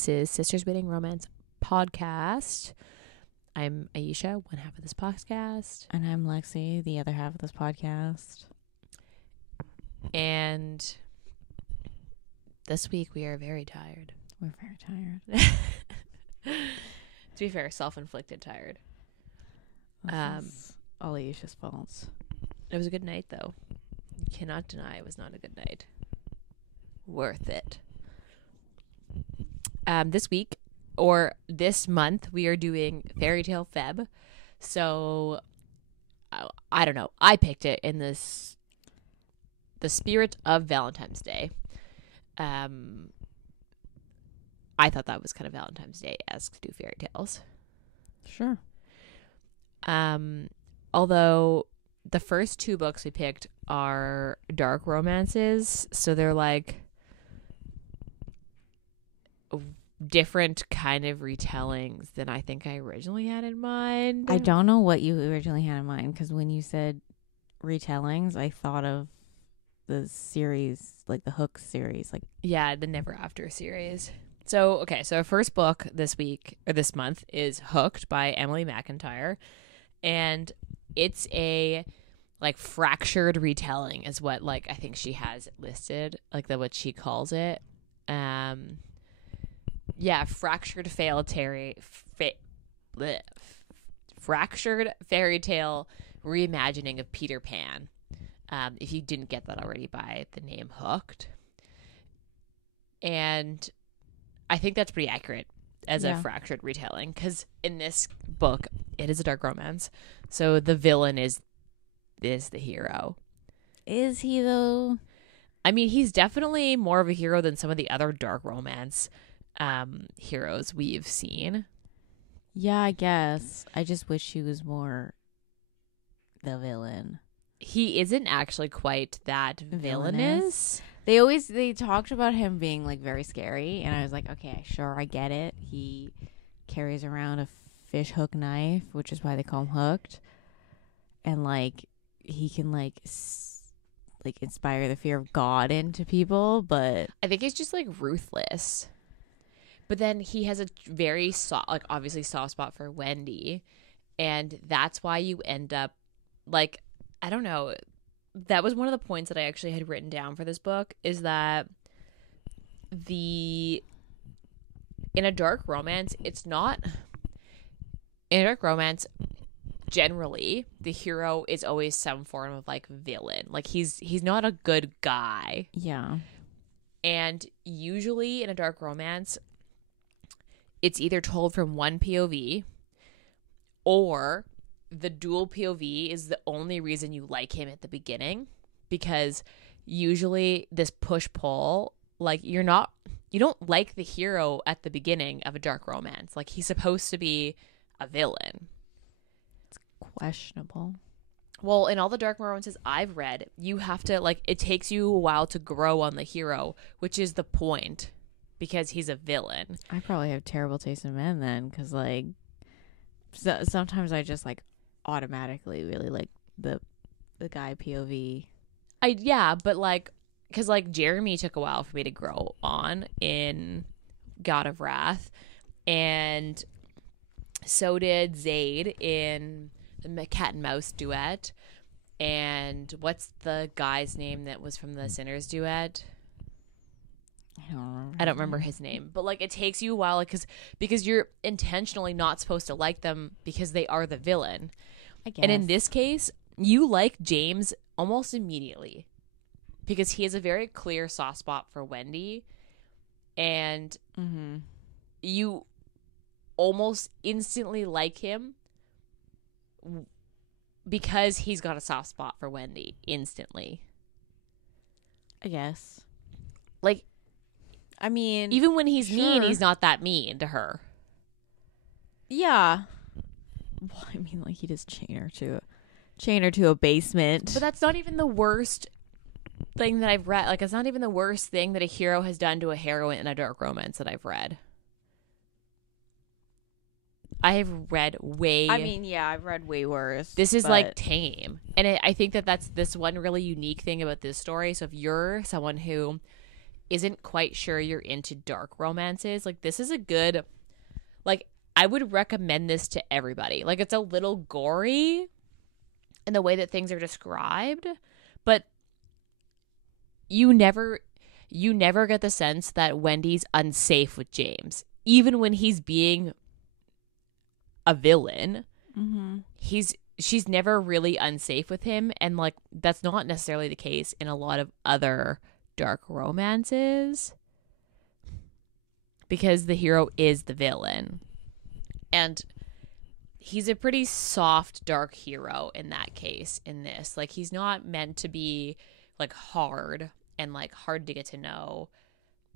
This is Sisters Reading Romance Podcast. I'm Ayesha, one half of this podcast. And I'm Lexi, the other half of this podcast. And this week we are very tired. We're very tired. To be fair, self-inflicted tired. This is all Ayesha's faults. It was a good night, though. You cannot deny it was not a good night. Worth it. This week, or this month, we are doing Fairytale Feb. So, I don't know. I picked it in the spirit of Valentine's Day. I thought that was kind of Valentine's Day-esque to do fairy tales. Sure. Although the first two books we picked are dark romances, so they're like different kind of retellings than I think I originally had in mind. I don't know what you originally had in mind, because when you said retellings, I thought of the series, like the Hook series. Yeah, the Never After series. So our first book this month is Hooked by Emily McIntire, and it's a like fractured retelling is what I think she has listed, what she calls it. Fractured fairy tale reimagining of Peter Pan. If you didn't get that already by the name Hooked. And I think that's pretty accurate as a fractured retelling, because in this book, it is a dark romance. So the villain is the hero. Is he, though? I mean, he's definitely more of a hero than some of the other dark romance heroes we've seen. Yeah, I guess. I just wish he was more the villain. He isn't actually quite that villainous. They talked about him being very scary, and I was like, okay, sure, I get it. He carries around a fish hook knife, which is why they call him Hooked, and he can inspire the fear of God into people, but I think he's just ruthless. But then he has a very soft, obviously soft spot for Wendy, and that's why you end up I don't know. That was one of the points that I actually had written down for this book, is that in a dark romance, generally the hero is always some form of villain. He's not a good guy. Yeah. And usually in a dark romance, it's either told from one POV, or the dual POV is the only reason you like him at the beginning, because usually this push-pull, you don't like the hero at the beginning of a dark romance. He's supposed to be a villain. It's questionable. Well, in all the dark romances I've read, you have to, it takes you a while to grow on the hero, which is the point, because he's a villain. I probably have terrible taste in men then, because sometimes I just automatically really like the guy POV. Because Jeremy took a while for me to grow on in God of Wrath, and so did Zayd in the Cat and Mouse duet. And what's the guy's name that was from the Sinners duet? I don't remember his name, but it takes you a while because you're intentionally not supposed to like them because they are the villain. I guess. And in this case, you like James almost immediately because he has a very clear soft spot for Wendy, and you almost instantly like him because he's got a soft spot for Wendy instantly. I guess. I mean, even when he's mean, he's not that mean to her. Yeah. Well, I mean, he just chain her to a basement. But that's not even the worst thing that I've read. It's not even the worst thing that a hero has done to a heroine in a dark romance that I've read. I have read way... I mean, yeah, I've read way worse. This is, tame. And I think that's this one really unique thing about this story. So if you're someone who isn't quite sure you're into dark romances, like this is a good, like I would recommend this to everybody. Like it's a little gory in the way that things are described, but you never get the sense that Wendy's unsafe with James. Even when he's being a villain, she's never really unsafe with him, and like that's not necessarily the case in a lot of other dark romances because the hero is the villain. And he's a pretty soft, dark hero in that case, in this. Like, he's not meant to be, like, hard and, like, hard to get to know.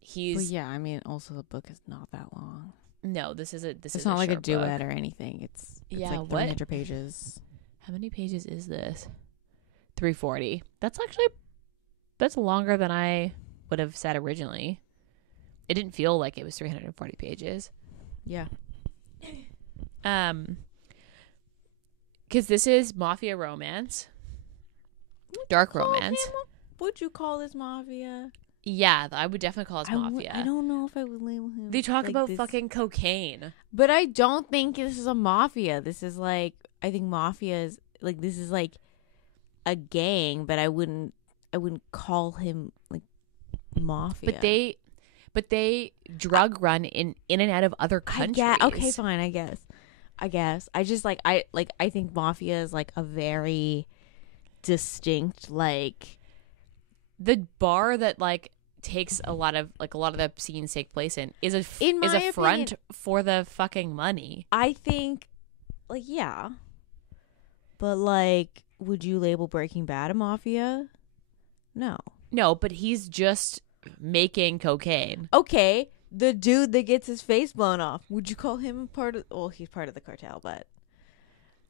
But yeah, I mean, also the book is not that long. No, it's not like a duet book. or anything. It's yeah, like 300 pages. How many pages is this? 340. That's longer than I would have said originally. It didn't feel like it was 340 pages. Yeah. Because this is mafia romance, dark romance. Would you call this mafia? Yeah, I would definitely call this mafia. I don't know if I would label him. They talk about fucking cocaine, but I don't think this is a mafia. This is like, I think mafia is like, this is like a gang, but I wouldn't call him like mafia. But they drug run in and out of other countries. Yeah, okay, fine, I guess. I just I think mafia is like a very distinct, like, the bar that like takes a lot of the scenes take place in is a front for the fucking money. I think, like, yeah. But like, would you label Breaking Bad a mafia? No, but he's just making cocaine. Okay, the dude that gets his face blown off, would you call him part of? Well, he's part of the cartel, but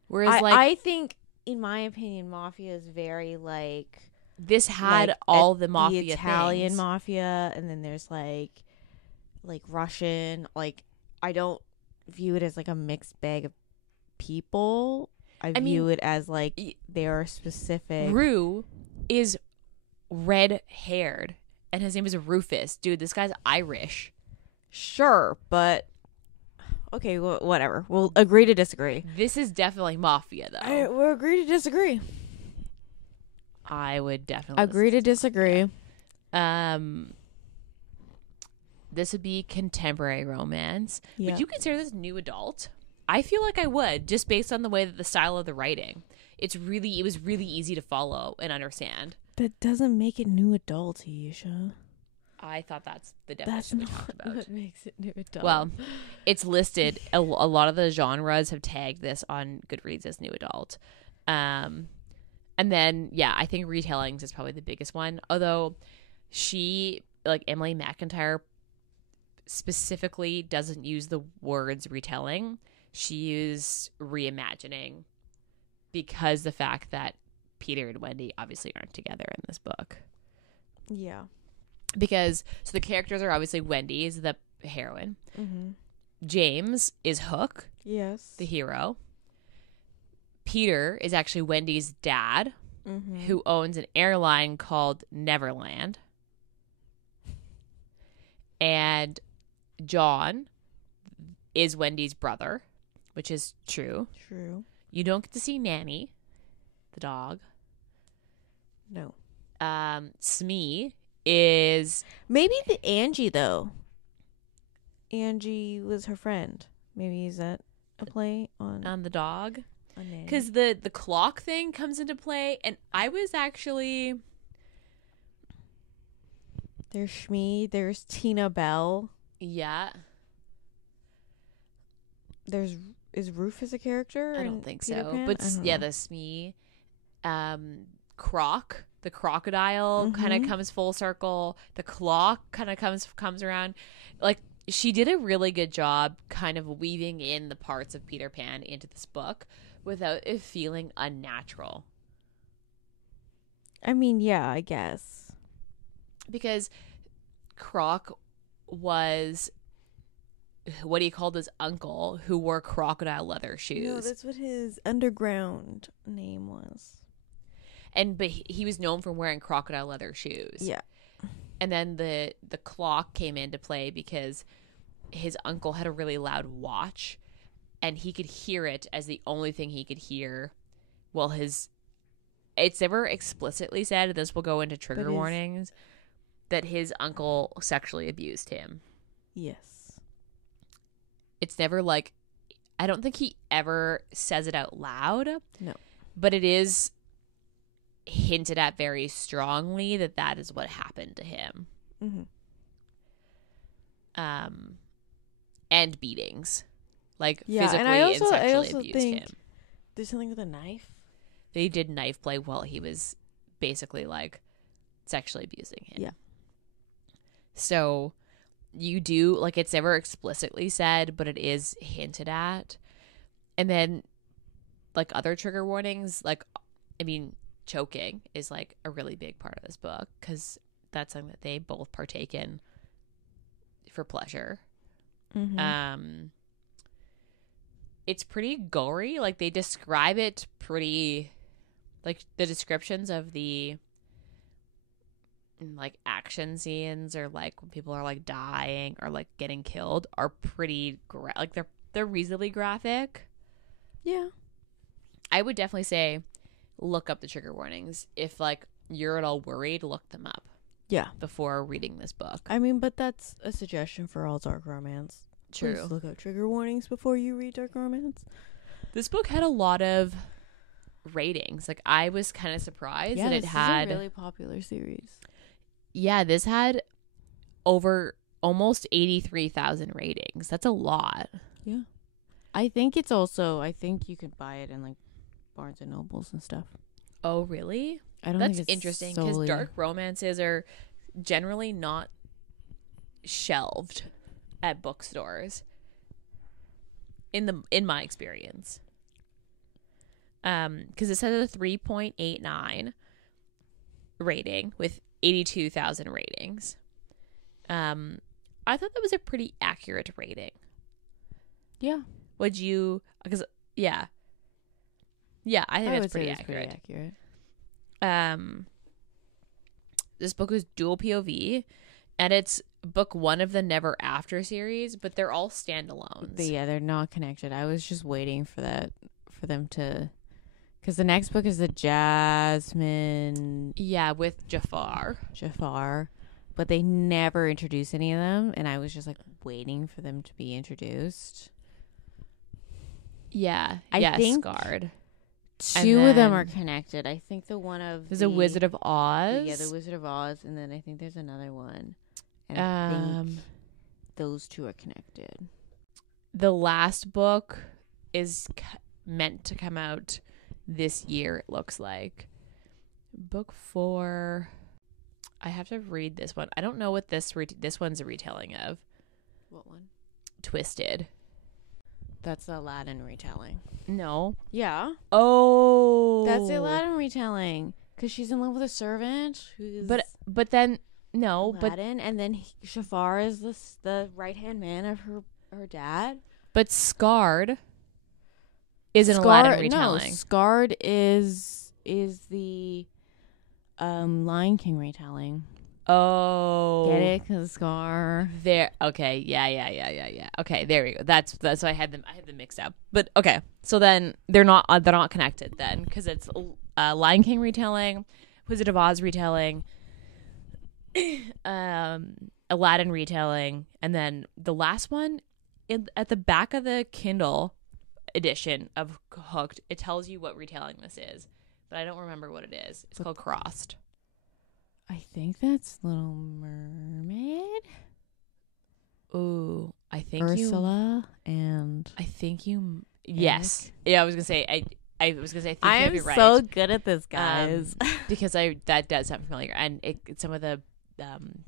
whereas I think, in my opinion, mafia is very like, this had like all the mafia, the Italian things. Mafia, and then there's like Russian. Like, I don't view it as like a mixed bag of people. I view it as like they are specific. Rue is red haired, and his name is Rufus. Dude, this guy's Irish. Sure, but okay, whatever. We'll agree to disagree. This is definitely mafia, though. We'll agree to disagree. I would definitely agree to disagree. This would be contemporary romance. Yeah. Would you consider this new adult? I feel like I would, just based on the way that the style of the writing. It was really easy to follow and understand. That doesn't make it new adult, Ayesha. I thought that's the definition we talked about. What makes it new adult? Well, it's listed. A lot of the genres have tagged this on Goodreads as new adult. And then, yeah, I think retellings is probably the biggest one. Although Emily McIntire specifically doesn't use the words retelling. She used reimagining because the fact that Peter and Wendy obviously aren't together in this book. Yeah. Because, so the characters are obviously Wendy is the heroine. Mm-hmm. James is Hook. Yes. The hero. Peter is actually Wendy's dad, who owns an airline called Neverland. And John is Wendy's brother, which is true. True. You don't get to see Nanny, the dog. No. Smee is... Maybe the Angie, though. Angie was her friend. Maybe is that a play on the dog? Nanny? Because the clock thing comes into play, and I was actually... There's Shmee. There's Tina Bell. Yeah. Is Rufus a character? I don't think Peter so. Pan? But yeah, the Smee. Croc, the crocodile, kind of comes full circle. The clock kind of comes around. Like, she did a really good job kind of weaving in the parts of Peter Pan into this book without it feeling unnatural. I mean, yeah, I guess. Because Croc was what he called his uncle, who wore crocodile leather shoes. No, that's what his underground name was. But he was known for wearing crocodile leather shoes. Yeah. And then the clock came into play because his uncle had a really loud watch, and he could hear it as the only thing he could hear. Well, it's never explicitly said, this will go into trigger warnings, that his uncle sexually abused him. Yes. It's never like, I don't think he ever says it out loud. No. But it is hinted at very strongly that is what happened to him. Mm-hmm. And beatings. Like, yeah, physically and sexually abused think him. There's something with a knife. They did knife play while he was basically, like, sexually abusing him. Yeah. So you do, like, it's never explicitly said, but it is hinted at. And then, like, other trigger warnings, like, I mean, choking is, like, a really big part of this book because that's something that they both partake in for pleasure. Mm-hmm. It's pretty gory. Like, they describe it pretty, like, the descriptions of the, like, action scenes or, like, when people are, like, dying or, like, getting killed are pretty like, they're reasonably graphic. Yeah. I would definitely say look up the trigger warnings. If, like, you're at all worried, look them up. Yeah. Before reading this book. I mean, but that's a suggestion for all dark romance. True. Please look up trigger warnings before you read dark romance. This book had a lot of ratings. Like, I was kind of surprised that it had a really popular series. Yeah, this had over almost 83,000 ratings. That's a lot. Yeah. I think you can buy it in, like, Barnes and Nobles and stuff. Oh, really? I don't That's think it's interesting because dark romances are generally not shelved at bookstores in my experience. Because it says a 3.89 rating with 82,000 ratings. I thought that was a pretty accurate rating. Yeah. Would you? Because yeah, I think that's pretty accurate. Pretty accurate. This book is dual POV, and it's book 1 of the Never After series, but they're all standalones. They're not connected. I was just waiting for them to, because the next book is the Jasmine. Yeah, with Jafar, but they never introduce any of them, and I was just, like, waiting for them to be introduced. Yeah, I think Scarred. Two of them are connected. I think there's a Wizard of Oz. Yeah, the Wizard of Oz, and then I think there's another one. And I think those two are connected. The last book is meant to come out this year, it looks like. Book 4. I have to read this one. I don't know what this one's a retelling of. What one? Twisted. That's the Aladdin retelling. No. Yeah. Oh. That's the Aladdin retelling. Because she's in love with a servant who's But then no, Aladdin, and then Jafar is the right-hand man of her dad. But Scarred is an Aladdin retelling. No, Scarred is the Lion King retelling. Oh, get it? Because Scar. There. Okay. Yeah. Okay. There we go. That's why I had them mixed up. But okay. So then they're not connected then, because it's Lion King retelling, Wizard of Oz retelling, Aladdin retelling, and then the last one at the back of the Kindle edition of Hooked, it tells you what retelling this is, but I don't remember what it is. It's called Crossed. I think that's Little Mermaid. Ooh, I think Ursula and I think you. Yes. Yeah, I was gonna say. I was gonna say. I am right. so good at this, guys. Because that does sound familiar, and some of the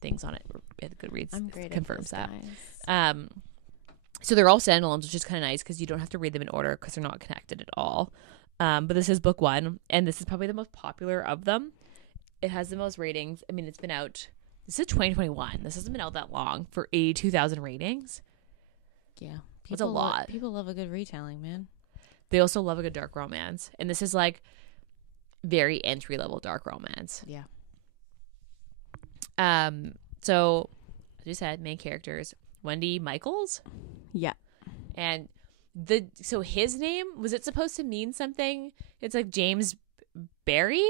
things on it at Goodreads confirms that. So they're all standalones, which is kind of nice because you don't have to read them in order because they're not connected at all. But this is book 1, and this is probably the most popular of them. It has the most ratings. I mean, it's been out. This is 2021. This hasn't been out that long for 82,000 ratings. Yeah. That's a lot. People love a good retelling, man. They also love a good dark romance. And this is like very entry-level dark romance. Yeah. So as you said, main characters, Wendy Michaels. Yeah. And so his name, was it supposed to mean something? It's like James Barry?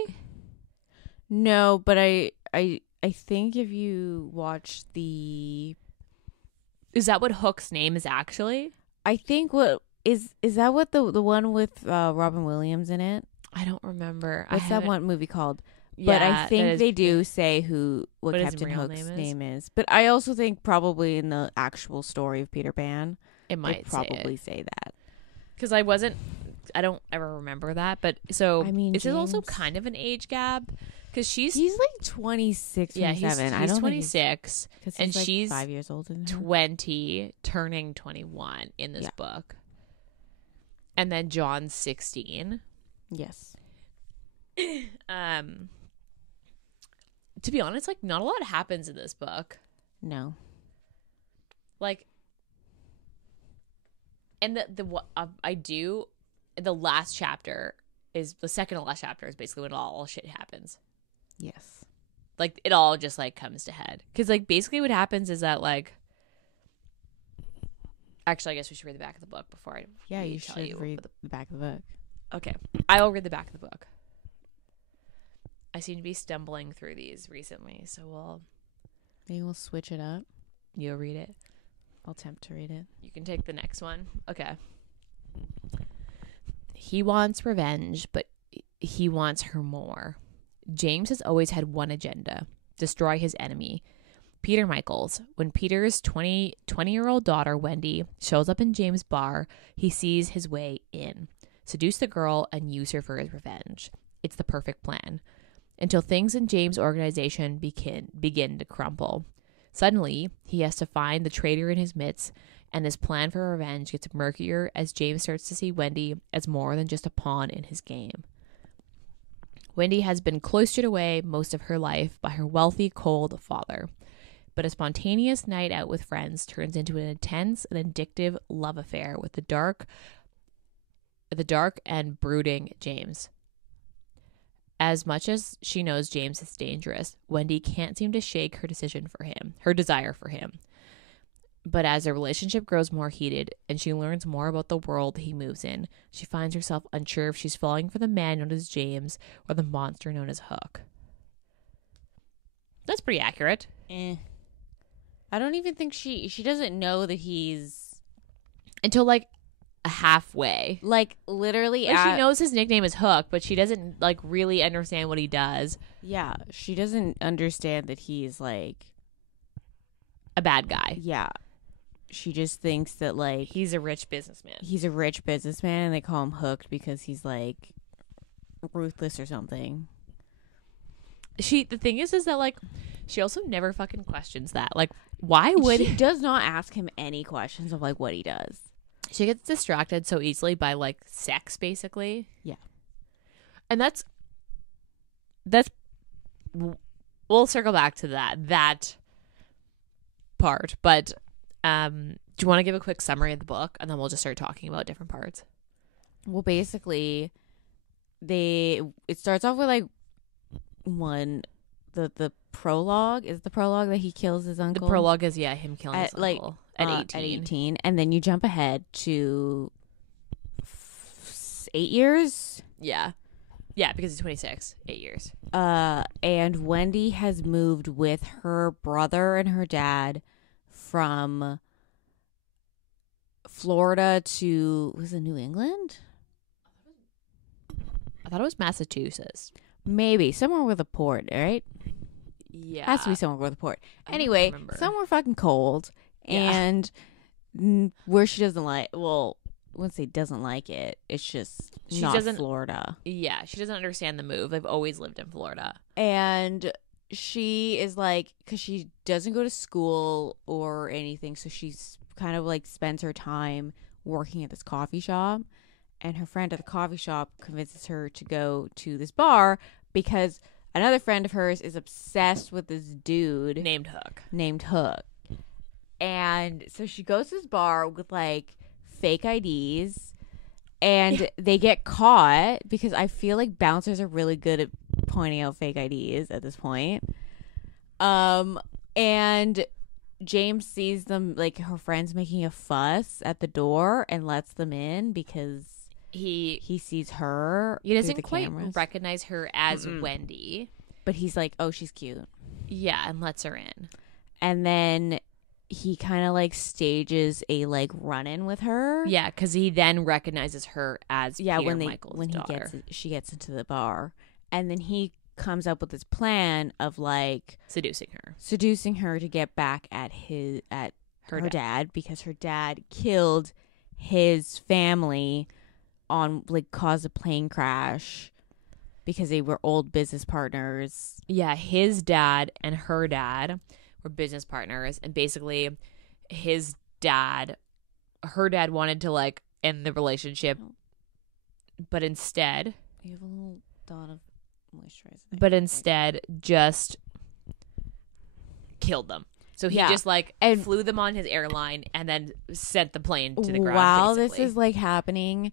No, but I think if you watch the, Is that what Hook's name is actually? I think what is that what the one with Robin Williams in it? I don't remember. What's that one movie called? Yeah, But I that think is they do true. say what What his Captain real Hook's name is? name is. But I also think probably in the actual story of Peter Pan, It they might probably say that. because I don't ever remember that. But so I mean, is it also James- kind of an age gap? Because he's He's like 26, yeah 27. he's I don't 26, think he's, and like she's 5 years older than her. 20, turning 21 in this Yeah. book, and then John's 16. Yes. To be honest, like not a lot happens in this book. No. Like, and the last chapter is the second to last chapter is basically when all shit happens. Yes. Like it all just like comes to head because like basically what happens is that like. Actually, I guess we should read the back of the book before I You tell should you read the back of the book. Okay, I will read the back of the book. I seem to be stumbling through these recently, so Maybe we'll switch it up. you'll read it. I'll attempt to read it. You can take the next one. Okay. He wants revenge, but he wants her more. James has always had one agenda: destroy his enemy, Peter Michaels. When Peter's 20-year-old daughter, Wendy, shows up in James' bar, he sees his way in. Seduce the girl and use her for his revenge. It's the perfect plan. Until things in James' organization begin to crumble. Suddenly, he has to find the traitor in his midst, and his plan for revenge gets murkier as James starts to see Wendy as more than just a pawn in his game. Wendy has been cloistered away most of her life by her wealthy, cold father. But a spontaneous night out with friends turns into an intense and addictive love affair with the dark and brooding James. As much as she knows James is dangerous, Wendy can't seem to shake her desire for him. But as their relationship grows more heated and she learns more about the world he moves in, she finds herself unsure if she's falling for the man known as James or the monster known as Hook. That's pretty accurate. I don't even think she doesn't know that he's Until like a halfway. like literally Like, she knows his nickname is Hook, but she doesn't like really understand what he does. Yeah, she doesn't understand that he's like A bad guy. yeah. She just thinks that like He's a rich businessman. he's a rich businessman and they call him Hooked because he's like ruthless or something. The thing is that like she also never fucking questions that. Like, why would She does not ask him any questions of like what he does. she gets distracted so easily by like sex, basically? Yeah. And that's we'll circle back to that part, but do you want to give a quick summary of the book and then we'll just start talking about different parts? Well, basically it starts off with like the prologue is the prologue that he kills his uncle. The prologue is him killing his At, uncle at 18. At 18, and then you jump ahead to 8 years. Yeah, because he's 26. 8 years. And Wendy has moved with her brother and her dad from Florida to was it New England? I thought it was Massachusetts. Maybe somewhere with a port, right? Yeah, Has to be somewhere with a port. I don't Anyway, remember. somewhere fucking cold, Yeah. and where she doesn't like. Well, I wouldn't say doesn't like it. It's just She not doesn't- Florida. Yeah, she doesn't understand the move. They've always lived in Florida. And she is like, because she doesn't go to school or anything, so she's kind of like spends her time working at this coffee shop. And her friend at the coffee shop convinces her to go to this bar because another friend of hers is obsessed with this dude Named Hook. named Hook. And so she goes to this bar with like fake IDs and they get caught because I feel like bouncers are really good at pointing out fake IDs at this point. And James sees them, like, her friends making a fuss at the door and lets them in because he sees her. He doesn't through the quite cameras. recognize her as Wendy. But he's like, oh, she's cute. Yeah, and lets her in. And then he kind of like stages a like run-in with her. Yeah, because he then recognizes her as Peter Michael's daughter. She gets into the bar, and then he comes up with this plan of like seducing her to get back at her dad because her dad killed his family on like caused a plane crash because they were old business partners. Yeah, his dad and her dad were business partners, and basically her dad wanted to like end the relationship, but instead you have a little dot of moisturizer there. But instead just killed them. So he just like flew them on his airline and then sent the plane to the ground. While basically. This is like happening,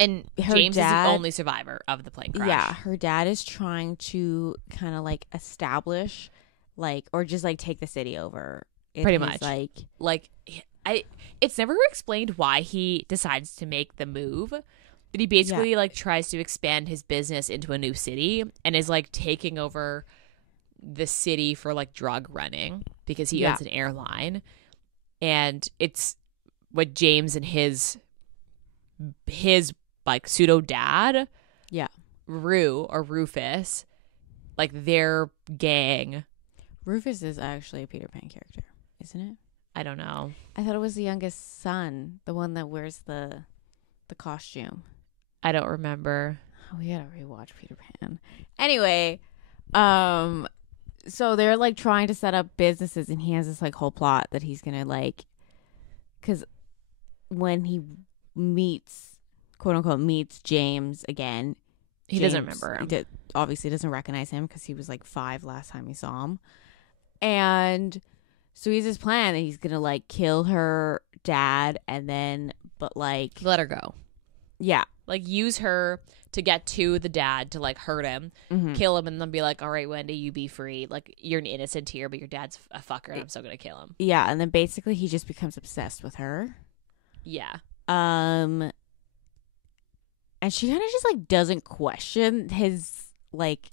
and James is the only survivor of the plane crash. Yeah, her dad is trying to kind of like establish, like, or just like take the city over. Pretty much, it's never explained why he decides to make the move, but he basically like tries to expand his business into a new city and is like taking over the city for like drug running because he owns an airline, and it's what James and his like pseudo dad, Rufus, like their gang. Rufus is actually a Peter Pan character, isn't it? I don't know. I thought it was the youngest son, the one that wears the costume. I don't remember. Oh, we gotta rewatch Peter Pan. Anyway, so they're like trying to set up businesses, and he has this like whole plot that he's gonna like, because when he quote unquote meets James again, he doesn't remember him. He obviously doesn't recognize him because he was like 5 last time he saw him, and so he has this plan that he's gonna like kill her dad and then let her go. Yeah. Like use her to get to the dad to like hurt him, kill him, and then be like, all right, Wendy, you be free. Like you're an innocent here, but your dad's a fucker and I'm still gonna kill him. Yeah, and then basically he just becomes obsessed with her. Yeah. And she kind of just like doesn't question his like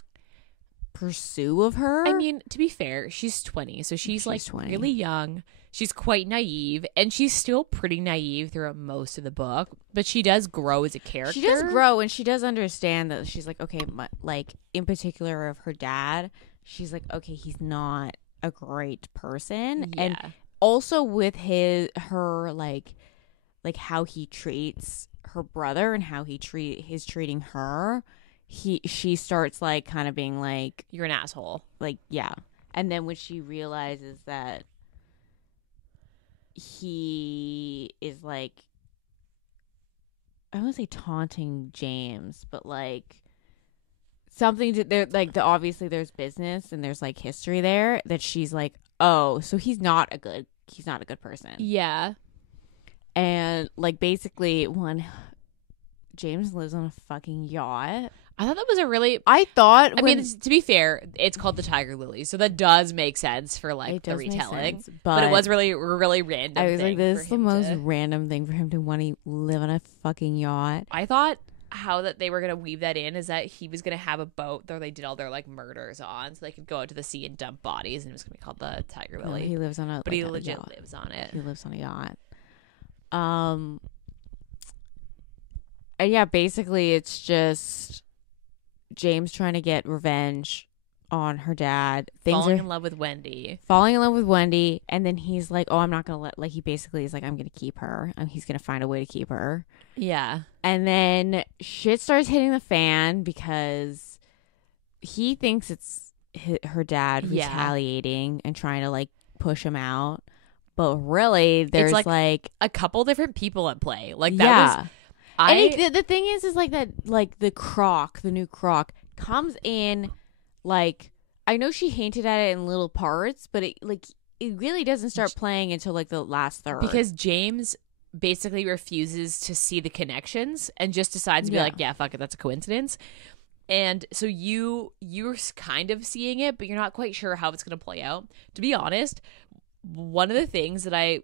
pursue of her. I mean, to be fair, she's 20, so she's like 20. Really young. She's quite naive, and she's still pretty naive throughout most of the book, but she does grow as a character. She does grow, and she does understand that she's like, okay, like in particular of her dad, she's like, okay, he's not a great person. Yeah. And also with her like how he treats her brother and how he's treating her, she starts like kind of being like, you're an asshole. Like, yeah. And then when she realizes that he is like, I don't want to say taunting James, but like something to there, like obviously there's business and there's like history there, that she's like, oh, so he's not a good person. Yeah. And like basically when James lives on a fucking yacht. I thought that was a really... I mean, to be fair, it's called the Tiger Lily, so that does make sense for, like, the retelling. But it was really random. I was like, this is the most random thing for him to want to live on a fucking yacht. I thought how that they were going to weave that in is that he was going to have a boat that they did all their, like, murders on, so they could go out to the sea and dump bodies, and it was going to be called the Tiger Lily. No, he lives on a... But he legit lives on it. He lives on a yacht. And yeah, basically it's just James trying to get revenge on her dad. Falling in love with Wendy. And then he's like, oh, I'm not going to let... Like, he basically is like, I'm going to keep her. And he's going to find a way to keep her. Yeah. And then shit starts hitting the fan because he thinks it's her dad retaliating and trying to, like, push him out. But really, there's, like a couple different people at play. Like, that was... the thing is like that, like the new Croc comes in, like, I know she hinted at it in little parts, but it really doesn't start playing until like the last third. Because James basically refuses to see the connections and just decides to be like, yeah, fuck it, that's a coincidence. And so you're kind of seeing it, but you're not quite sure how it's going to play out. To be honest, one of the things that I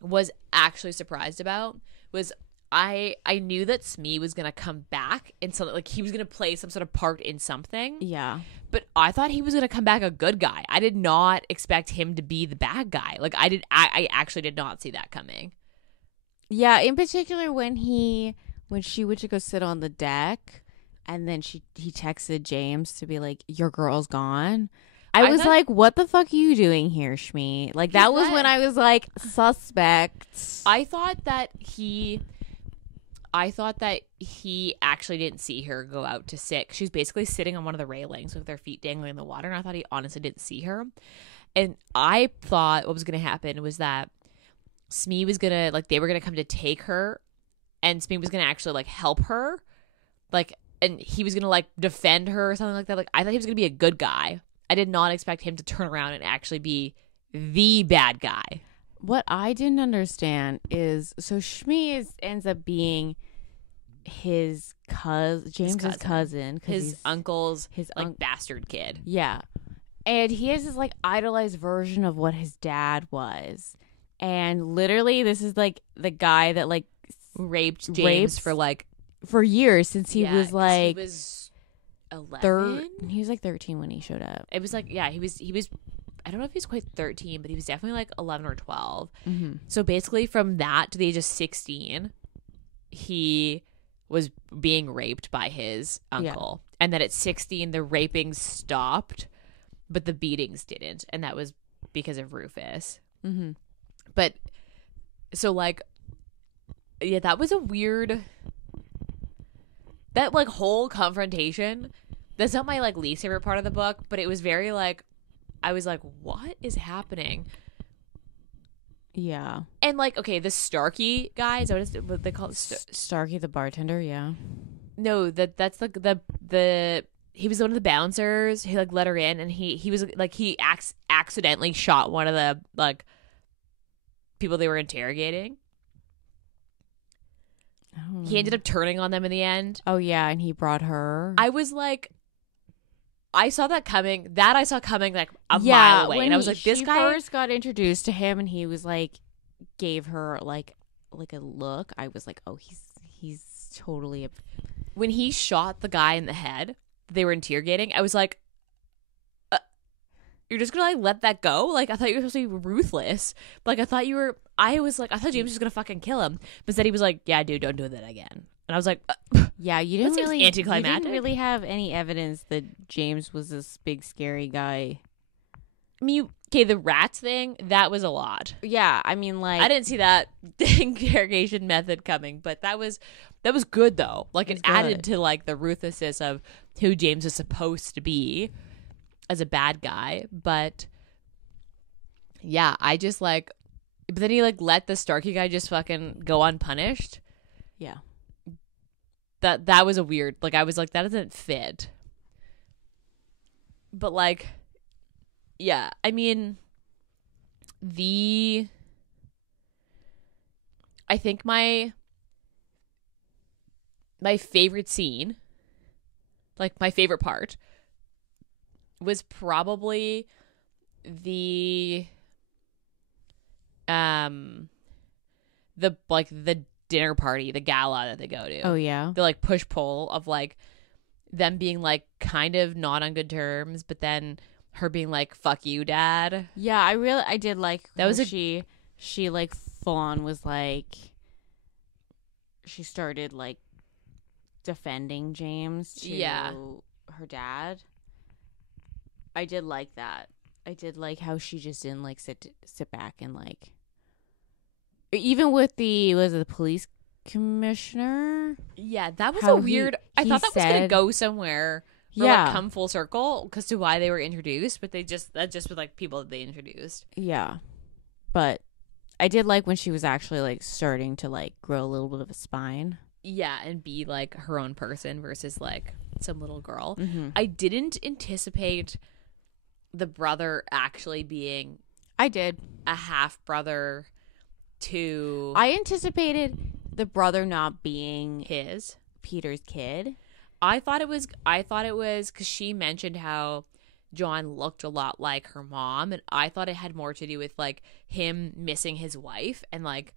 was actually surprised about was I knew that Smee was going to come back and something, like he was going to play some sort of part in something. Yeah. But I thought he was going to come back a good guy. I did not expect him to be the bad guy. Like I actually did not see that coming. Yeah, in particular when she went to go sit on the deck and then he texted James to be like, your girl's gone. I was like, what the fuck are you doing here, Shmee? Like, that was when I was like, suspect. I thought that he actually didn't see her go out to sit. She was basically sitting on one of the railings with their feet dangling in the water, and I thought he honestly didn't see her. And I thought what was going to happen was that Smee was going to, like, they were going to come to take her, and Smee was going to actually, like, help her. Like, and he was going to, like, defend her or something like that. Like, I thought he was going to be a good guy. I did not expect him to turn around and actually be the bad guy. What I didn't understand is, so Shmee ends up being his cousin, James's cousin, his uncle's bastard kid. Yeah, and he has this like idolized version of what his dad was, and literally this is like the guy that like raped James for years since he was like he was 11. He was like 13 when he showed up. It was like he was. I don't know if he's quite 13, but he was definitely like 11 or 12. Mm-hmm. So basically from that to the age of 16, he was being raped by his uncle. Yeah. And then at 16, the raping stopped, but the beatings didn't. And that was because of Rufus. Mm-hmm. But so like, yeah, that was a weird, that like whole confrontation. That's not my like least favorite part of the book, but it was very like, I was like, what is happening? Yeah. And like, okay, the Starkey guy, is that what they call it? Starkey the bartender, yeah. No, that's the he was one of the bouncers. He like let her in, and he was like he accidentally shot one of the like people they were interrogating. Oh. He ended up turning on them in the end. Oh yeah, and he brought her. I was like, I saw that coming. That I saw coming like a mile away, and I was like, "This guy." First got introduced to him, and he was like, gave her like a look. I was like, "Oh, he's totally." When he shot the guy in the head, they were interrogating. I was like, "You're just gonna like let that go?" Like I thought you were supposed to be ruthless. Like I thought you were. I was like, I thought James was gonna fucking kill him, but instead he was like, "Yeah, dude, don't do that again." And I was like, yeah, you didn't really anticlimactic. You didn't really have any evidence that James was this big scary guy. I mean, okay, the rats thing, that was a lot. Yeah, I mean, like I didn't see that interrogation method coming, but that was good though. Like it added to like the ruthlessness of who James is supposed to be as a bad guy. But yeah, I just like, but then he like let the Starkey guy just fucking go unpunished. Yeah. That was a weird, like I was like, that doesn't fit. But like, yeah, I mean, I think my favorite scene, like my favorite part, was probably the dinner party, the gala that they go to. Oh yeah. The like push pull of like them being like kind of not on good terms, but then her being like, "Fuck you, Dad." Yeah, I did like that was she like full on was like, she started like defending James to her dad. I did like that. I did like how she just didn't like sit back and like, even with the police commissioner. Yeah, that was a weird. I thought that was gonna go somewhere. Like come full circle because to why they were introduced, but that just was like people that they introduced. Yeah, but I did like when she was actually like starting to like grow a little bit of a spine. Yeah, and be like her own person versus like some little girl. Mm-hmm. I didn't anticipate the brother actually being. I did a half brother to. I anticipated the brother not being his Peter's kid. I thought it was because she mentioned how John looked a lot like her mom, and I thought it had more to do with like him missing his wife and like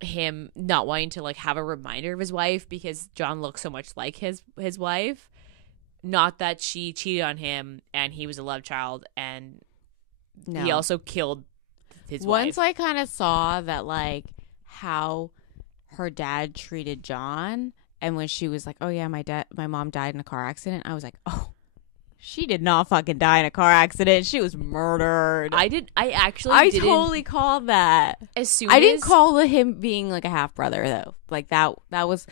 him not wanting to like have a reminder of his wife because John looks so much like his wife. Not that she cheated on him and he was a love child and he also killed his wife. Once I kind of saw that like how her dad treated John, and when she was like, "Oh yeah, my mom died in a car accident," I was like, "Oh, she did not fucking die in a car accident. She was murdered." I totally called that. As soon I didn't call him being like a half brother though. Like that was,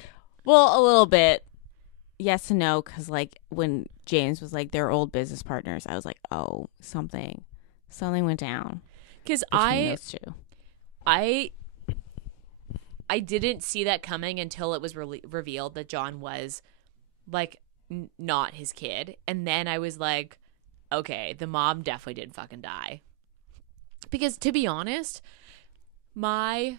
well, a little bit yes and no, because like when James was like they're old business partners, I was like, oh, something went down. Because I didn't see that coming until it was revealed that John was like not his kid, and then I was like, okay, the mom definitely didn't fucking die. Because to be honest, my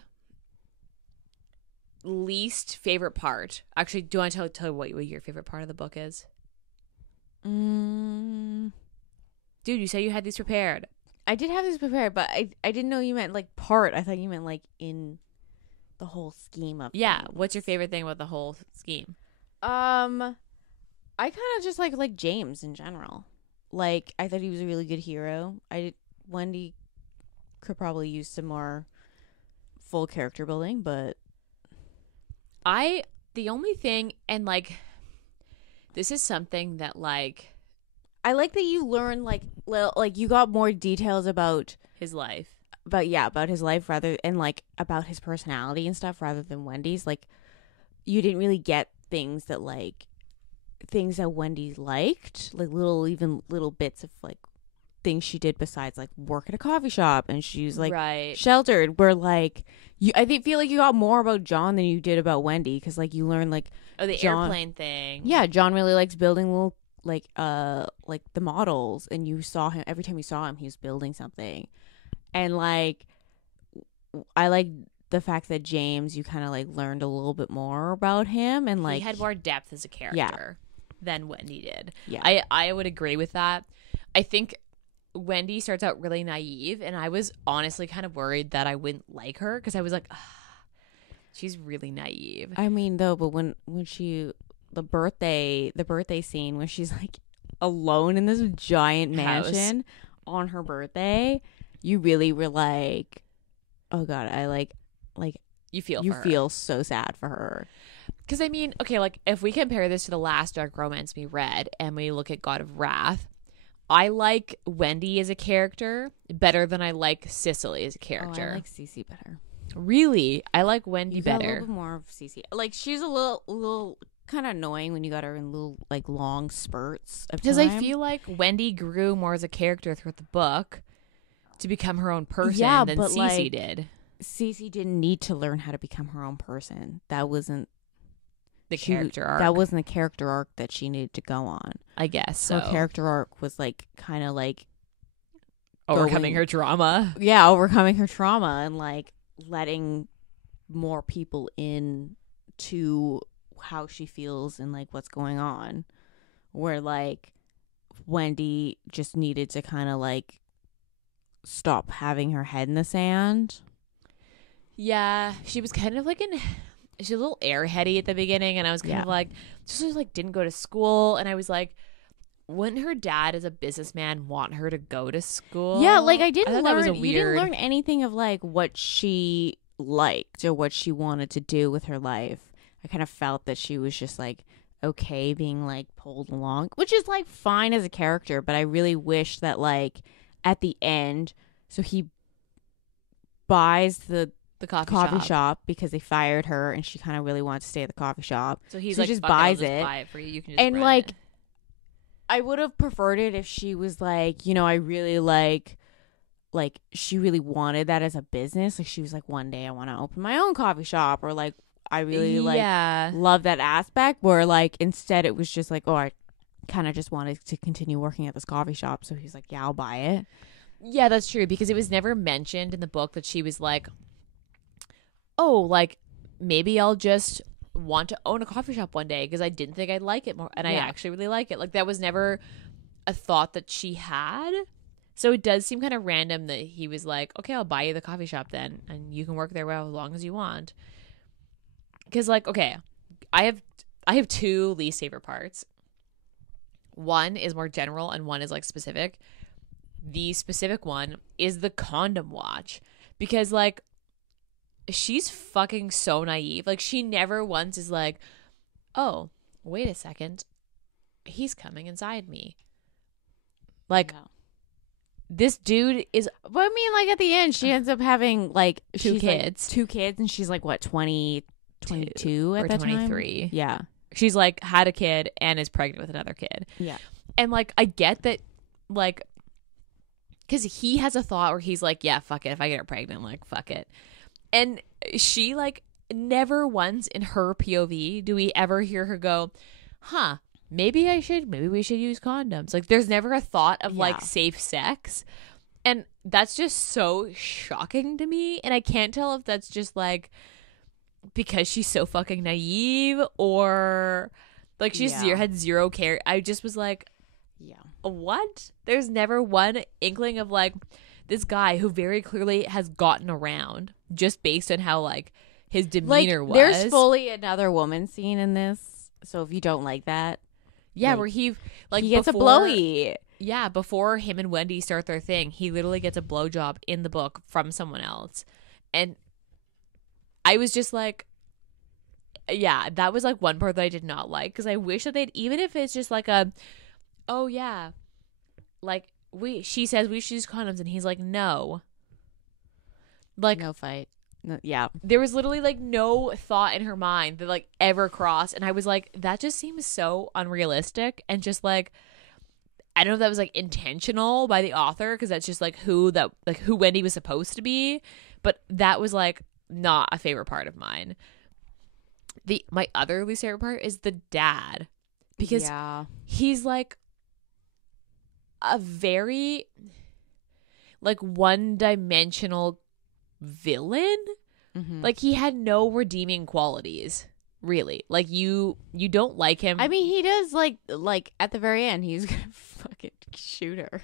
least favorite part, actually, do you want to tell what your favorite part of the book is? Dude, you said you had these prepared. I did have these prepared, but I didn't know you meant like part. I thought you meant like in the whole scheme of yeah things. What's your favorite thing about the whole scheme? I kind of just like James in general. Like, I thought he was a really good hero. Wendy could probably use some more full character building, but the only thing, and like this is something that like I like that you learn like you got more details about his life. About his life rather, and like about his personality and stuff rather than Wendy's. Like, you didn't really get things that Wendy liked, like little bits of like things she did besides like work at a coffee shop, and she's like sheltered. Where like feel like you got more about John than you did about Wendy, because like you learn like the airplane thing. Yeah, John really likes building little like the models, and you saw him every time you saw him, he was building something. And like I like the fact that James, you kind of like learned a little bit more about him, and like he had more depth as a character than Wendy did. Yeah, I would agree with that. I think Wendy starts out really naive, and I was honestly kind of worried that I wouldn't like her, because I was like, she's really naive. I mean, though, but when she the birthday scene where she's like alone in this giant mansion on her birthday, you really were like, oh god, I like you feel so sad for her. Because I mean, okay, like if we compare this to the last dark romance we read and we look at God of Wrath, I like Wendy as a character better than I like Cicely as a character. I like Cece better. Really? I like Wendy better. A little bit more of Cece. Like, she's a little kind of annoying when you got her in little like long spurts of time. Because I feel like Wendy grew more as a character throughout the book to become her own person than Cece did. Cece didn't need to learn how to become her own person. That wasn't the character arc. That wasn't the character arc that she needed to go on. I guess so. Her character arc was like kind of like overcoming her trauma. Yeah, overcoming her trauma and like letting more people in to how she feels and like what's going on. Where like Wendy just needed to kind of like stop having her head in the sand. Yeah, she was kind of like she's a little airheady at the beginning, and I was kind of like, just like didn't go to school, and I was like, wouldn't her dad as a businessman want her to go to school? Yeah, like you didn't learn anything of like what she liked or what she wanted to do with her life. I kind of felt that she was just like okay being like pulled along, which is like fine as a character, but I really wish that like at the end, so he buys the coffee shop because they fired her and she kind of really wanted to stay at the coffee shop. So he's just buys it. Buy it for you. You can just and rent like it. I would have preferred it if she was like, I really like she really wanted that as a business. Like she was like, one day I want to open my own coffee shop, or like I really love that aspect, where like instead it was just like, oh, I kind of just wanted to continue working at this coffee shop. So he's like, yeah, I'll buy it. Yeah, that's true, because it was never mentioned in the book that she was like, oh, like maybe I'll just want to own a coffee shop one day because I didn't think I'd like it more, and I Yeah. actually really like it. Like that was never a thought that she had. So it does seem kind of random that he was like, okay, I'll buy you the coffee shop then, and you can work there as long as you want. Because like, okay, I have two least favorite parts. One is more general and one is like specific. The specific one is the condom watch, because like she's fucking so naive. Like she never once is like, oh, wait a second, he's coming inside me. Like this dude is, But I mean, like at the end, she ends up having like Two kids. two kids, and she's like what 22 at or that 23. time. Yeah, She's like had a kid and is pregnant with another kid. yeah, And like I get that, like, because he has a thought where he's like, yeah, fuck it, if I get her pregnant, like fuck it. And she like never once in her POV do we ever hear her go, huh, maybe we should use condoms. Like there's never a thought of like safe sex. And that's just so shocking to me. And I can't tell if that's just like because she's so fucking naive or like she's had zero care. I just was like, what? There's never one inkling of like this guy who very clearly has gotten around just based on how like his demeanor was. There's fully another woman scene in this, so if you don't like that, where he gets a blowy. Yeah, before him and Wendy start their thing, he literally gets a blowjob in the book from someone else. And I was just like, yeah, that was like one part that I did not like, because I wish that they'd, even if it's just like a, oh yeah, like she says we should use condoms and he's like, no. Like No fight. No, there was literally like no thought in her mind that like ever crossed, and I was like, that just seems so unrealistic, and just like I don't know if that was like intentional by the author, because that's just like who Wendy was supposed to be, but that was like not a favorite part of mine. My other least favorite part is the dad, because he's like a very like one-dimensional villain. Like he had no redeeming qualities, really. Like you don't like him. I mean, he does like at the very end he's gonna fucking shoot her.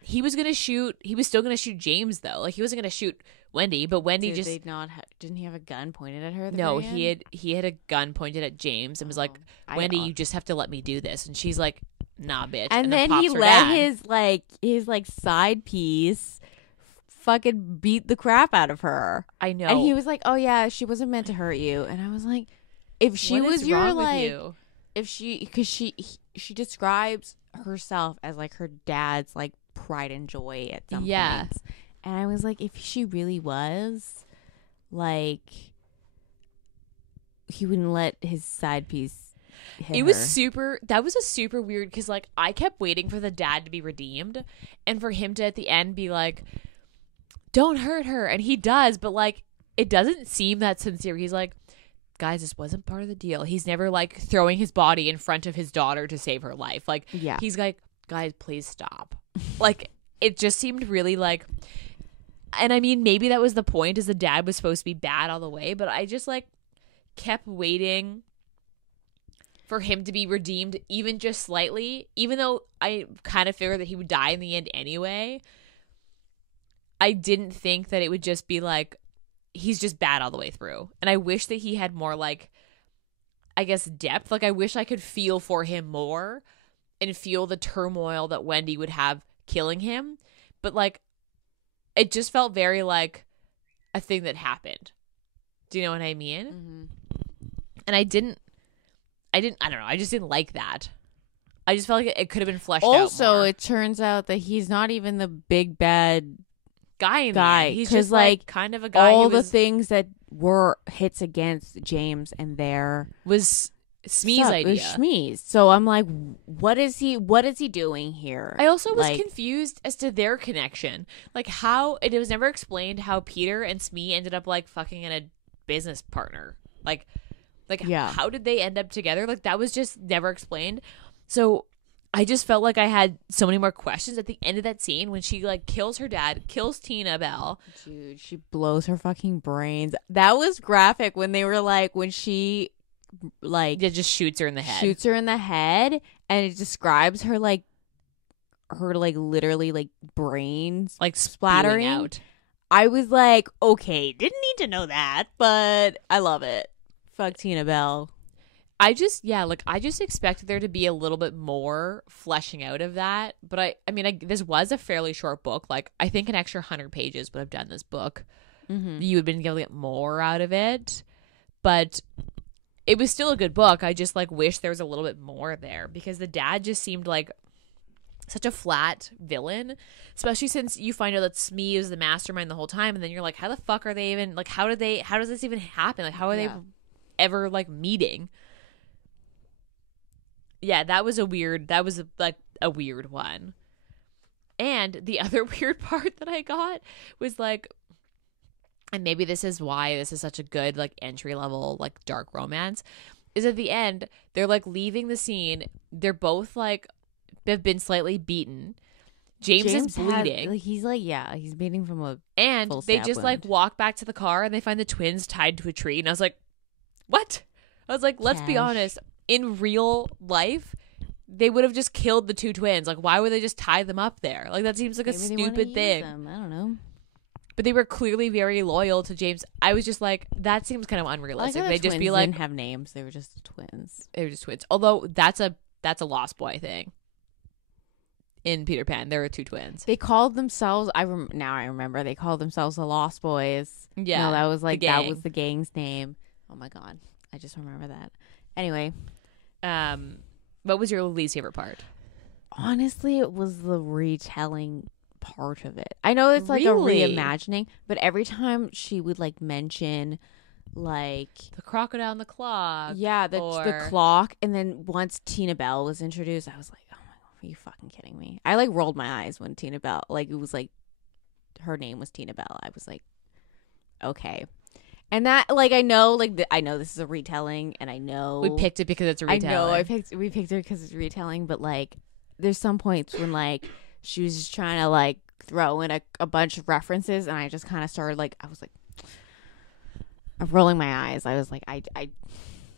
He was still gonna shoot James though. Like he wasn't gonna shoot Wendy, but Wendy didn't he have a gun pointed at her at the no very end? he had a gun pointed at James and was like, Wendy, you just have to let me do this, and she's like, nah bitch, and then he let his side piece fucking beat the crap out of her. I know. And he was like, oh yeah, she wasn't meant to hurt you. And I was like, if she what was is your wrong like with you? If she, because she describes herself as like her dad's like pride and joy at some points. And I was like, if she really was, like, he wouldn't let his side piece hit It was her. that was a super weird, because like I kept waiting for the dad to be redeemed and for him to at the end be like, don't hurt her, and he does, but like it doesn't seem that sincere. He's like, guys, this wasn't part of the deal. He's never like throwing his body in front of his daughter to save her life. Like he's like, guys, please stop. Like it just seemed really like, and I mean maybe that was the point, is the dad was supposed to be bad all the way, but I just like kept waiting for him to be redeemed even just slightly, even though I kind of figured that he would die in the end anyway. I didn't think that it would just be like he's just bad all the way through. And I wish that he had more like, I guess, depth. Like I wish I could feel for him more and feel the turmoil that Wendy would have killing him. But like it just felt very like a thing that happened. Do you know what I mean? Mm-hmm. And I don't know. I just didn't like that. I just felt like it could have been fleshed out Also, more. it turns out that he's not even the big bad guy. He's just like kind of a guy. All the things that were hits against James and there was Smee's idea. It was Shmee's. So I'm like, what is he doing here? I also was confused as to their connection. Like how it was never explained how Peter and Smee ended up like fucking in a business partner. Like how did they end up together? Like that was just never explained. So I just felt like I had so many more questions at the end of that scene when she like kills her dad, kills Tina Bell. Dude, she blows her fucking brains. That was graphic when they were like, when she like It just shoots her in the head. shoots her in the head, and it describes her like literally like brains like splattering out. I was like, okay, didn't need to know that, but I love it. Fuck Tina Bell. I just expected there to be a little bit more fleshing out of that. But I mean, this was a fairly short book. Like, I think an extra 100 pages would have done this book. Mm-hmm. You would have been able to get more out of it. But it was still a good book. I just, like, wish there was a little bit more there. Because the dad just seemed like such a flat villain. Especially since you find out that Smee is the mastermind the whole time. And then you're like, how the fuck are they even, like, how does this even happen? Like, how are they ever, like, meeting? Yeah, that was a weird one. And the other weird part that I got was like, and maybe this is why this is such a good like entry level like dark romance, is at the end they're like leaving the scene. They're both like have been slightly beaten. James is bleeding. He's bleeding from a and full they stab just wound. like walk back to the car and they find the twins tied to a tree. And I was like, what? I was like, let's be honest. In real life, they would have just killed the two twins. Like, why would they just tie them up there? Like, that seems like a stupid thing. I don't know. But they were clearly very loyal to James. I was just like, that seems kind of unrealistic. They'd just be like, didn't have names. They were just twins. They were just twins. Although that's a Lost Boy thing. In Peter Pan, there were two twins. They called themselves. Now I remember. They called themselves the Lost Boys. Yeah, no, that was like that was the gang's name. Oh my god, I just remember that. Anyway, what was your least favorite part? Honestly, it was the retelling part of it. I know it's like Really? a reimagining, but every time she would like mention like The crocodile and the clock. yeah, the clock, and then once Tina Bell was introduced, I was like, oh my god, are you fucking kidding me? I like rolled my eyes when Tina Bell, like it was like her name was Tina Bell. I was like, okay. And that, like, I know this is a retelling, and I know we picked it because it's a retelling. we picked her because it's retelling, but like, there's some points when like she was just trying to like throw in a bunch of references, and I just kind of started like, I was like, I'm rolling my eyes. I was like, I.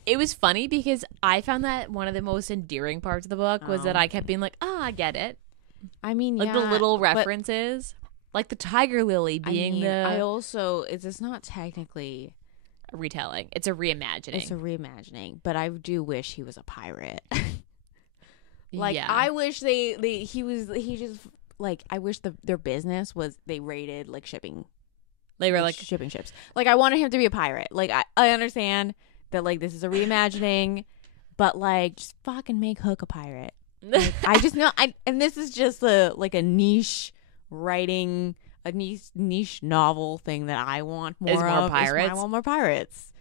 It was funny because I found that one of the most endearing parts of the book was that I kept being like, I get it. I mean, like the little references. Like the tiger lily being it's not technically a retelling. It's a reimagining. It's a reimagining, but I do wish he was a pirate. Like, yeah. I wish I wish their business was, they raided like shipping. They were like shipping ships. Like, I wanted him to be a pirate. Like, I understand that like this is a reimagining, but like just fucking make Hook a pirate. Like, I just know and this is just a niche writing, a niche novel thing that I want more of. Pirates. I want more pirates.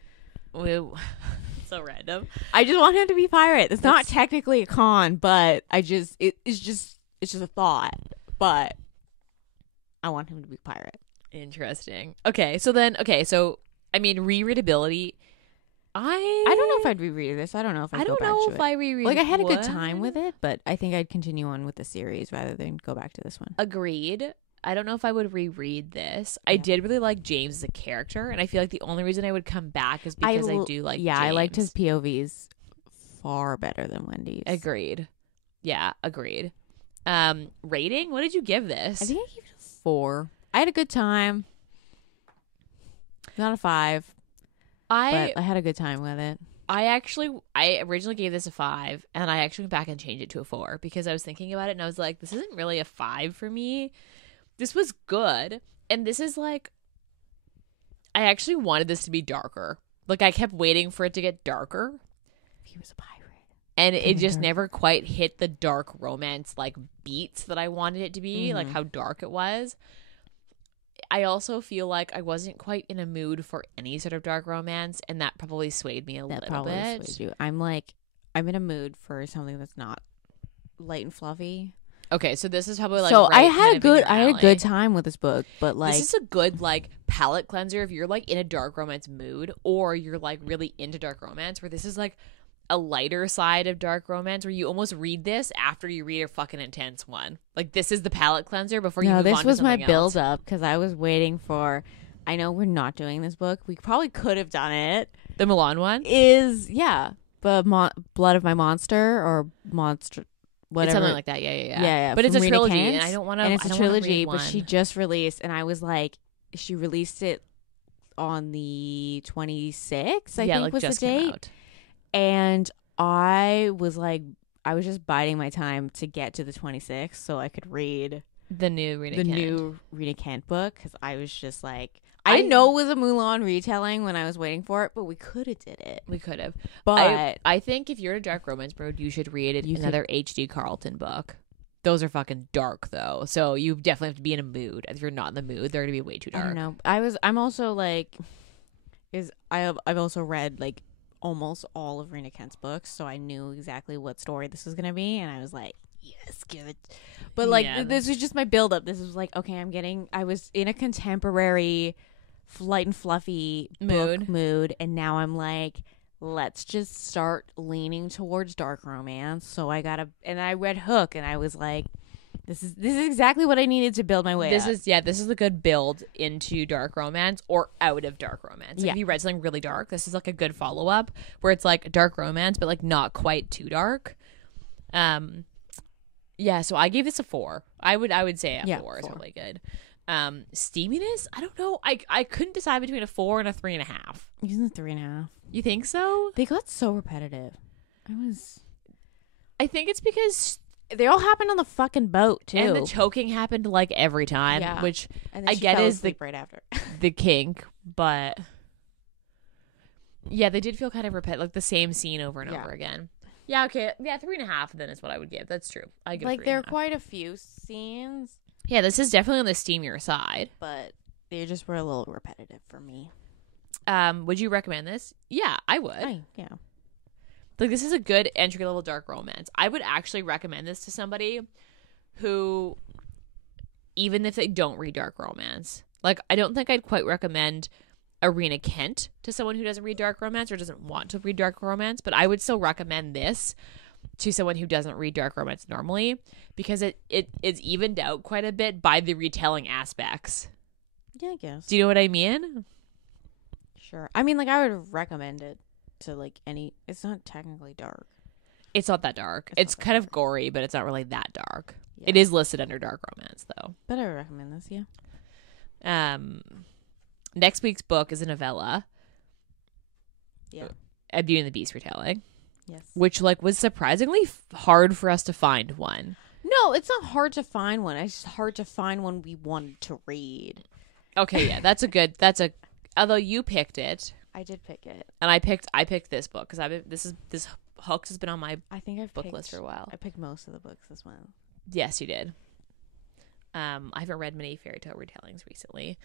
So random. I just want him to be pirate. It's not technically a con, but it's just a thought. But I want him to be pirate. Interesting. Okay, so I mean, rereadability. I don't know if I'd reread this. I don't know if I don't know if I reread. Like, I had a good time with it, but I think I'd continue on with the series rather than go back to this one. Agreed. I don't know if I would reread this. Yeah. I did really like James as a character, and I feel like the only reason I would come back is because I do like James. I liked his POVs far better than Wendy's. Agreed. Yeah, agreed. Rating? What did you give this? I think I gave it a 4. I had a good time. Not a 5. But I had a good time with it. I originally gave this a 5, and I actually went back and changed it to a 4 because I was thinking about it, and I was like, this isn't really a 5 for me. This was good, and this is like, I actually wanted this to be darker. Like, I kept waiting for it to get darker. He was a pirate. And it just never quite hit the dark romance, like, beats that I wanted it to be, like how dark it was. I also feel like I wasn't quite in a mood for any sort of dark romance, and that probably swayed me a little bit. Swayed you. I'm in a mood for something that's not light and fluffy. Okay, so this is probably like, so I had a good time with this book, but like, this is a good like palate cleanser if you're like in a dark romance mood, or you're like really into dark romance, where this is like a lighter side of dark romance where you almost read this after you read a fucking intense one. Like, this is the palate cleanser before you move on to this was my something build else. up because I was waiting for. I know we're not doing this book. We probably could have done it. The Milan one? But Blood of My Monster or Monster, whatever. It's something like that. Yeah. But it's a from Rita trilogy, Kent. and I don't want to. And it's a trilogy, but one. she just released, and I was like, she released it on the 26th. I think like was just the came date. out. And I was like, I was just biding my time to get to the 26th so I could read The new Rita the Kent. new Rita Kent book because I was just like, I didn't know it was a Mulan retelling when I was waiting for it, but we could have did it. We could have. But I think if you're a dark romance bro, you should read another H.D. Carlton book. Those are fucking dark though, so you definitely have to be in a mood. If you're not in the mood, they're gonna be way too dark. I don't know. I'm also like, I've also read like almost all of Rita Kent's books, so I knew exactly what story this was gonna be, and I was like, yes, give it. But like, this was just my build up. This was like, okay, I was in a contemporary, light and fluffy mood, and now I'm like, let's just start leaning towards dark romance. So and I read Hook, and I was like, this is exactly what I needed to build my way up. This is a good build into dark romance or out of dark romance. Like, if you read something really dark, this is like a good follow up where it's like dark romance, but like not quite too dark. Yeah, so I gave this a 4. I would say a 4 is really good. Steaminess, I don't know. I couldn't decide between a 4 and a 3.5. Using 3.5. You think so? They got so repetitive. I think it's because they all happened on the fucking boat too, and the choking happened like every time, which I get is the right after the kink, but yeah, they did feel kind of repetitive, like the same scene over and over again. Yeah, okay, 3.5 then is what I would give. That's true. I give like there are quite a few scenes. Yeah, this is definitely on the steamier side, but they just were a little repetitive for me. Would you recommend this? Yeah, I would. Yeah. Like, this is a good entry level dark romance. I would actually recommend this to somebody who, even if they don't read dark romance, like, I don't think I'd quite recommend Rita Kent to someone who doesn't read dark romance or doesn't want to read dark romance, but I would still recommend this to someone who doesn't read dark romance normally because it is evened out quite a bit by the retelling aspects. Yeah, I guess. Do you know what I mean? Sure. I mean, like, I would recommend it to like any. It's not technically dark. It's not that dark. It's kind of gory, but it's not really that dark. Yeah. It is listed under dark romance though. But I would recommend this, yeah. Next week's book is a novella. Yeah. A Beauty and the Beast retelling. Yes. Which was surprisingly hard for us to find one. No, it's not hard to find one. It's just hard to find one we wanted to read. Okay, yeah, although you picked it. I did pick it. And I picked this book because this Hooks has been on my book list for a while. I picked most of the books as well. Yes, you did. I haven't read many fairy tale retellings recently.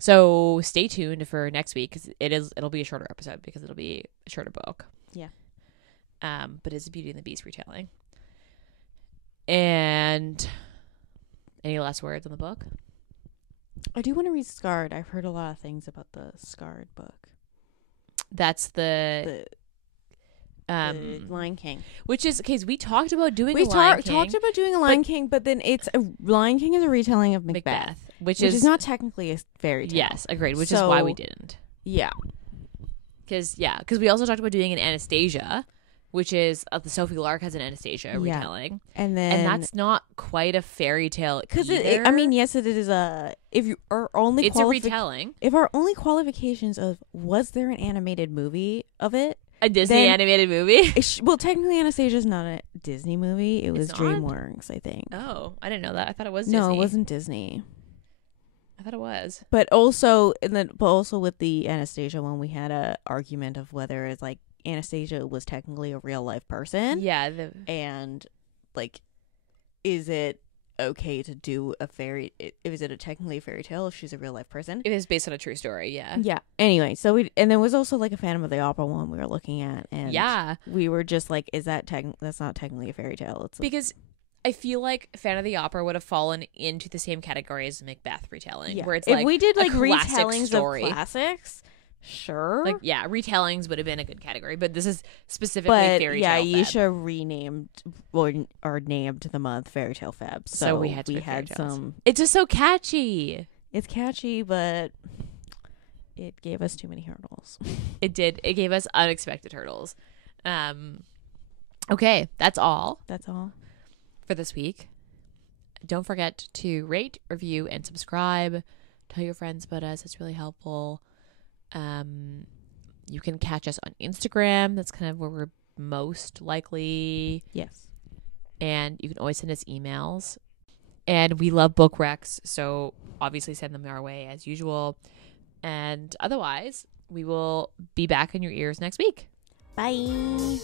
So stay tuned for next week because it'll be a shorter episode because it'll be a shorter book. Yeah. But it's a Beauty and the Beast retelling. And any last words on the book? I do want to read Scarred. I've heard a lot of things about the Scarred book. That's the Lion King. Which is, okay, so we talked about doing we a Lion King. talked about doing a Lion King, but then Lion King is a retelling of Macbeth. Which is not technically a fairy tale. Yes, agreed, which is why we didn't. Yeah. Because we also talked about doing an Anastasia, which is the Sophie Lark has an Anastasia retelling. And that's not quite a fairy tale because yes, it is if you are only it's a retelling. If our only qualifications of was there an animated movie of it, a Disney animated movie? Well, technically Anastasia is not a Disney movie. It was not? DreamWorks, I think. Oh, I didn't know that. I thought it was Disney. No, it wasn't Disney. I thought it was. But also with the Anastasia one, we had a argument of whether it's like Anastasia was technically a real life person. Yeah. And like, is it okay to do is it technically a fairy tale if she's a real life person? It is based on a true story. Yeah. Yeah. Anyway, so and there was also like a Phantom of the Opera one we were looking at, and we were just like, is that's not technically a fairy tale? It's because I feel like Phantom of the Opera would have fallen into the same category as Macbeth retelling, where it's like if we did like retellings of classics, Sure. Like, yeah, retellings would have been a good category, but this is specifically but Fairytale yeah, Feb. Ayesha renamed or named the month Fairytale Feb. So we had to pick Fairy Tales. It's just so catchy. It's catchy, but it gave us too many hurdles. It did. It gave us unexpected hurdles. Okay, that's all. That's all for this week. Don't forget to rate, review, and subscribe. Tell your friends about us. It's really helpful. You can catch us on Instagram. That's kind of where we're most likely. Yes. And you can always send us emails. And we love book recs, so obviously send them our way as usual. And otherwise, we will be back in your ears next week. Bye.